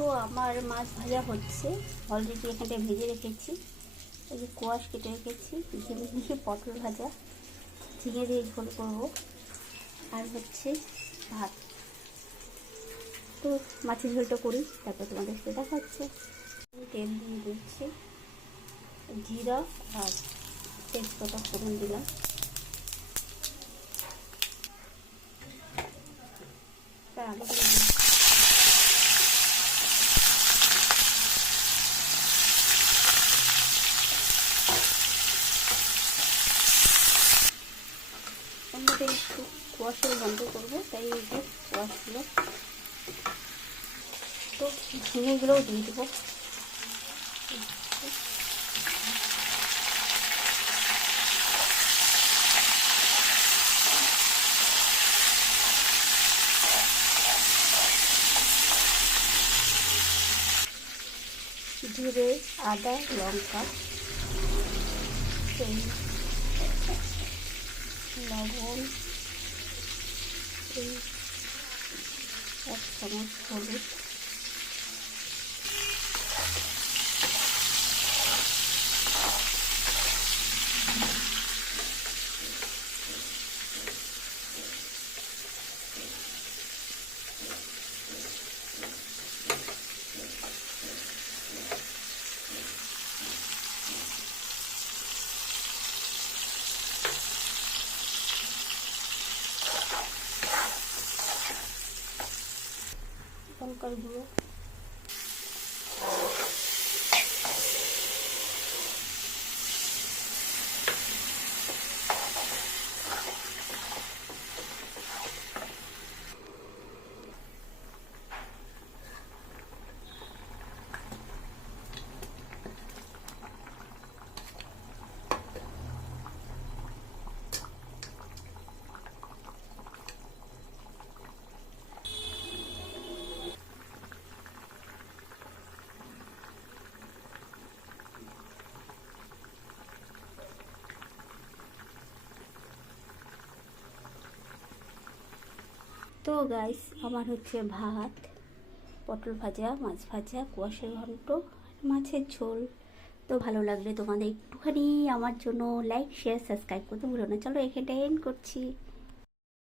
তো আমার মাছ ভাজা হচ্ছে। অলরেডি এখানে ভেজে রেখেছি। এই যে কোয়াশ কেটে রেখেছি। ঝিঙে দিয়ে পটল ভাজা। ঝিঙে দিয়ে ঝোল করব। আর হচ্ছে ভাত। তো মাছের ঝোলটা করি, তারপর তোমাদের সাথে দেখা হচ্ছে। তেল দিয়ে দিচ্ছি। জিরা আর তেজপাতা ফোড়ন দিলাম। আলু করে দিলাম অন্যটা কুয়াশার বন্ধ করব, তাই এই যে কুয়াশগুলো তো ঝিঙেগুলোও দিয়ে দেবো। জিরে, আদা, লঙ্কা লবণ এক চামচ হলুদ। ओपन कर दिए তো গাইস আমার হচ্ছে ভাত, পটল ভাজা, মাছ ভাজা, কুয়াশার ঘন্ট মাছের ঝোল। তো ভালো লাগলে তোমাদের একটুখানি আমার জন্য লাইক শেয়ার সাবস্ক্রাইব করতে ভুলো না। চলো এখানটা এন্ড করছি।